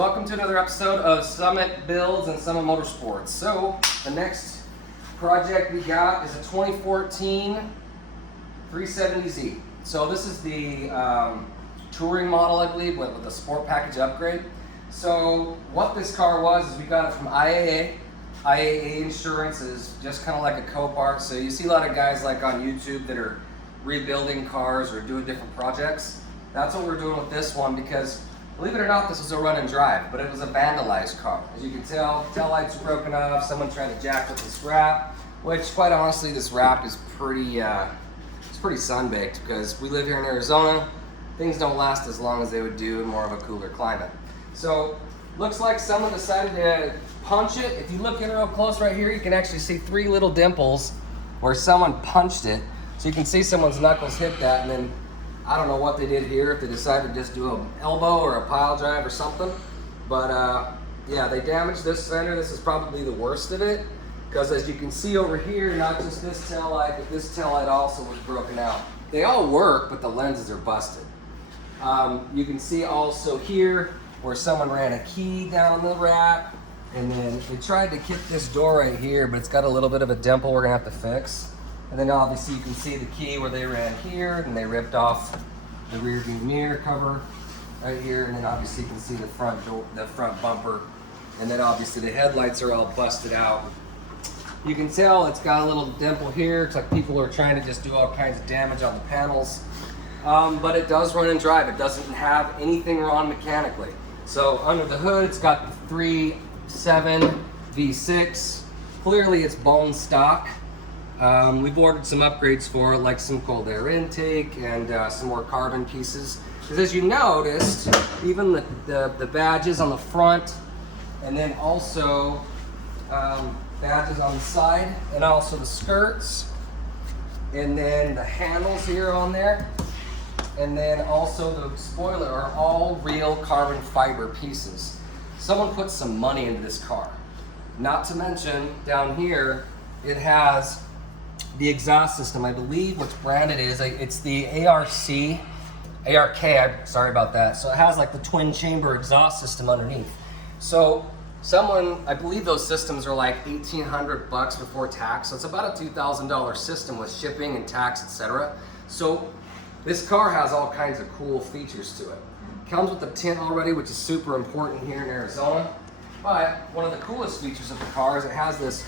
welcome to another episode of Summit Builds and Summit Motorsports. So, the next project we got is a 2014 370Z. So this is the touring model, I believe, with the sport package upgrade. So what this car was is we got it from IAA. IAA insurance is just kind of like a Copart. So you see a lot of guys like on YouTube that are rebuilding cars or doing different projects. That's what we're doing with this one because, believe it or not, this was a run and drive, but it was a vandalized car. As you can tell, tail lights are broken off, someone tried to jack with this wrap, which quite honestly, this wrap is pretty sun-baked because we live here in Arizona. Things don't last as long as they would do in more of a cooler climate. So, looks like someone decided to punch it. If you look in real close right here, you can actually see 3 little dimples where someone punched it. So you can see someone's knuckles hit that, and then I don't know what they did here, if they decided to just do an elbow or a pile drive or something. But yeah, they damaged this fender. This is probably the worst of it, because as you can see over here, not just this tail light, but this tail light also was broken out. They all work, but the lenses are busted. You can see also here where someone ran a key down the wrap, and then they tried to kick this door right here, but it's got a little bit of a dimple we're gonna have to fix. And then obviously you can see the key where they ran here, and they ripped off the rear view mirror cover right here, and then obviously you can see the front door, the front bumper, and then obviously the headlights are all busted out. You can tell it's got a little dimple here. It's like people are trying to just do all kinds of damage on the panels. But it does run and drive. It doesn't have anything wrong mechanically. So under the hood, it's got the 3.7 V6. Clearly it's bone stock. We've ordered some upgrades for it, like some cold air intake and some more carbon pieces. Because as you noticed, even the badges on the front, and then also badges on the side, and also the skirts, and then the handles here on there, and then also the spoiler are all real carbon fiber pieces. Someone put some money into this car. Not to mention, down here, it has the exhaust system. I believe which brand it is. It's the ARK, I'm sorry about that. So it has like the twin chamber exhaust system underneath. So someone, I believe those systems are like $1,800 before tax. So it's about a $2,000 system with shipping and tax, etc. So this car has all kinds of cool features to it. Comes with the tint already, which is super important here in Arizona. But one of the coolest features of the car is it has this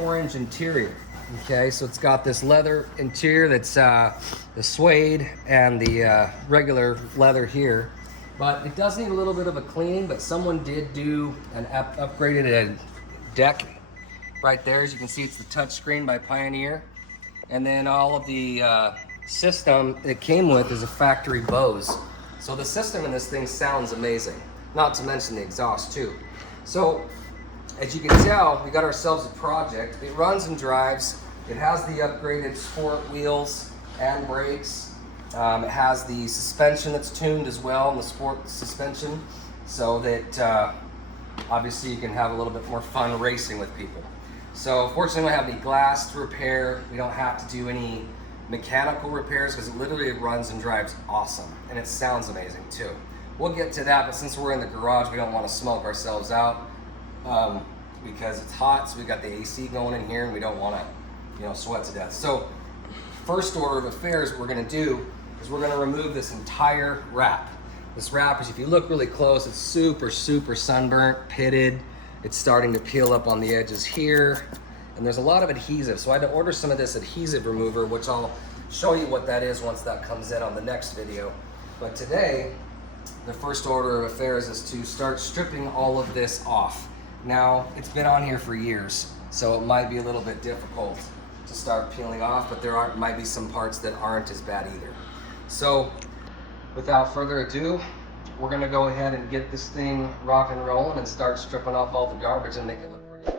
orange interior. Okay, so it's got this leather interior that's the suede and the regular leather here. But it does need a little bit of a cleaning, but someone did do an upgraded deck right there. As you can see, it's the touchscreen by Pioneer. And then all of the system it came with is a factory Bose. So the system in this thing sounds amazing, not to mention the exhaust too. So as you can tell, we got ourselves a project. It runs and drives. It has the upgraded sport wheels and brakes. It has the suspension that's tuned as well, the sport suspension, so that obviously you can have a little bit more fun racing with people. So fortunately we don't have any glass to repair. We don't have to do any mechanical repairs because it literally runs and drives awesome, and it sounds amazing too. We'll get to that, but since we're in the garage, we don't want to smoke ourselves out because it's hot. So we got the AC going in here, and we don't want to, sweat to death. So first order of affairs, what we're going to do is we're going to remove this entire wrap. This wrap is, if you look really close, it's super sunburnt, pitted. It's starting to peel up on the edges here, and there's a lot of adhesive. So I had to order some of this adhesive remover, which I'll show you what that is once that comes in on the next video. But today, the first order of affairs is to start stripping all of this off. Now, it's been on here for years, so it might be a little bit difficult to start peeling off, but might be some parts that aren't as bad either. So, without further ado, we're gonna go ahead and get this thing rock and rolling and start stripping off all the garbage and make it look pretty.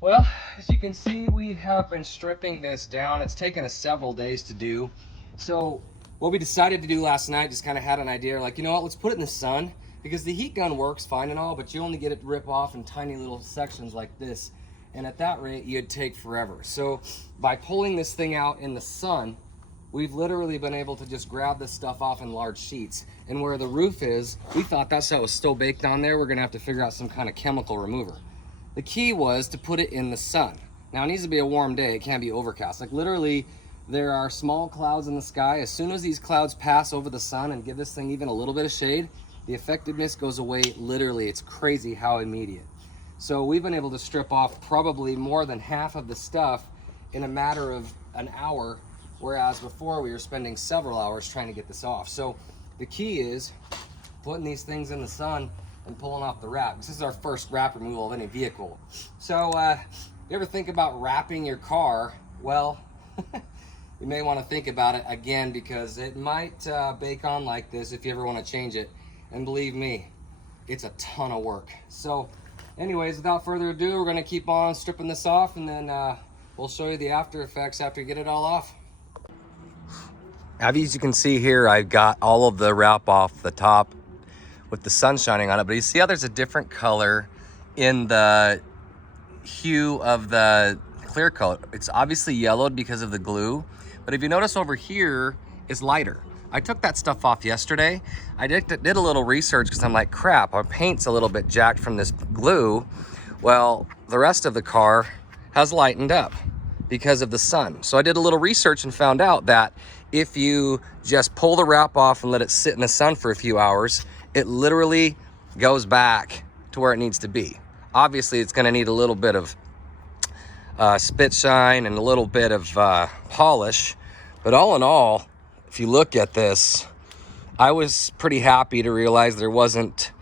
Well, as you can see, we have been stripping this down. It's taken us several days to do. So what we decided to do last night, just kind of had an idea, like, you know what, let's put it in the sun, because the heat gun works fine and all, but you only get it to rip off in tiny little sections like this. And at that rate, you'd take forever. So by pulling this thing out in the sun, we've literally been able to just grab this stuff off in large sheets. And where the roof is, we thought that's how it was still baked on there. We're gonna have to figure out some kind of chemical remover. The key was to put it in the sun. Now it needs to be a warm day, it can't be overcast. Like literally, there are small clouds in the sky. As soon as these clouds pass over the sun and give this thing even a little bit of shade, the effectiveness goes away literally. It's crazy how immediate. So we've been able to strip off probably more than half of the stuff in a matter of an hour, whereas before we were spending several hours trying to get this off. So the key is putting these things in the sun and pulling off the wrap. This is our first wrap removal of any vehicle. So you ever think about wrapping your car? Well, you may want to think about it again, because it might bake on like this if you ever want to change it. And believe me, it's a ton of work. So anyways, without further ado, we're going to keep on stripping this off, and then we'll show you the after effects after you get it all off. As you can see here, I've got all of the wrap off the top with the sun shining on it, but you see how there's a different color in the hue of the clear coat. It's obviously yellowed because of the glue, but if you notice over here, it's lighter. I took that stuff off yesterday. I did a little research because I'm like, crap, our paint's a little bit jacked from this glue. Well, the rest of the car has lightened up because of the sun. So I did a little research and found out that if you just pull the wrap off and let it sit in the sun for a few hours, it literally goes back to where it needs to be. Obviously, it's gonna need a little bit of spit shine and a little bit of polish, but all in all, if you look at this, I was pretty happy to realize there wasn't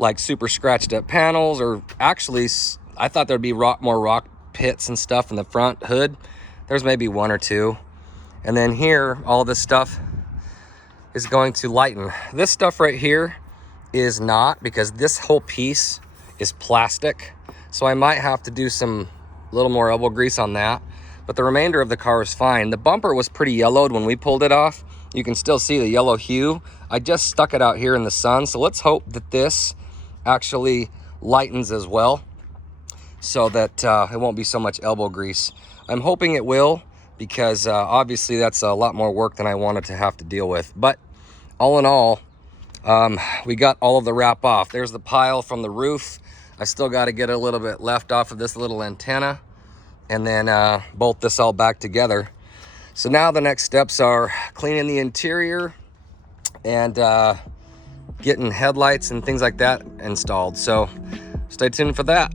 like super scratched up panels, or actually I thought there'd be more rock pits and stuff in the front hood. There's maybe one or two. And then here, all this stuff is going to lighten. This stuff right here is not, because this whole piece is plastic. So I might have to do some little more elbow grease on that, but the remainder of the car is fine. The bumper was pretty yellowed when we pulled it off. You can still see the yellow hue. I just stuck it out here in the sun. So let's hope that this actually lightens as well, so that it won't be so much elbow grease. I'm hoping it will, because obviously that's a lot more work than I wanted to have to deal with. But all in all, we got all of the wrap off. There's the pile from the roof. I still got to get a little bit left off of this little antenna, and then bolt this all back together. So now the next steps are cleaning the interior and getting headlights and things like that installed. So stay tuned for that.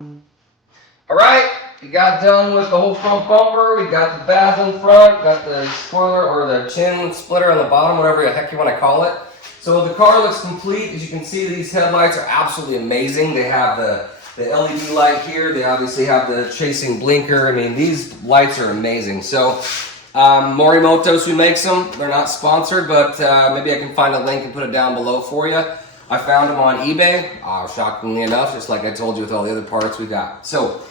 All right, we got done with the whole front bumper. We got the bath in front, got the spoiler or the chin splitter on the bottom, whatever the heck you want to call it. So the car looks complete. As you can see, these headlights are absolutely amazing. They have the LED light here. They obviously have the chasing blinker. I mean, these lights are amazing. So Morimoto's who makes them. They're not sponsored, but maybe I can find a link and put it down below for you. I found them on eBay, shockingly enough, just like I told you with all the other parts we got. So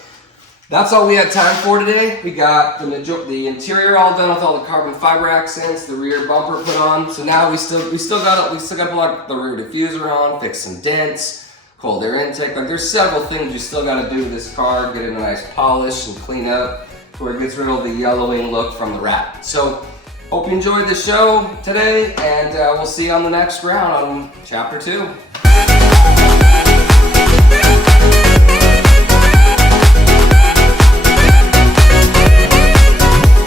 that's all we had time for today. We got the interior all done with all the carbon fiber accents, the rear bumper put on. So now we still got to put the rear diffuser on, fix some dents, cold air intake. Like there's several things you still got to do to this car, get it a nice polish and clean up where it gets rid of the yellowing look from the wrap. So hope you enjoyed the show today, and we'll see you on the next round on Chapter 2.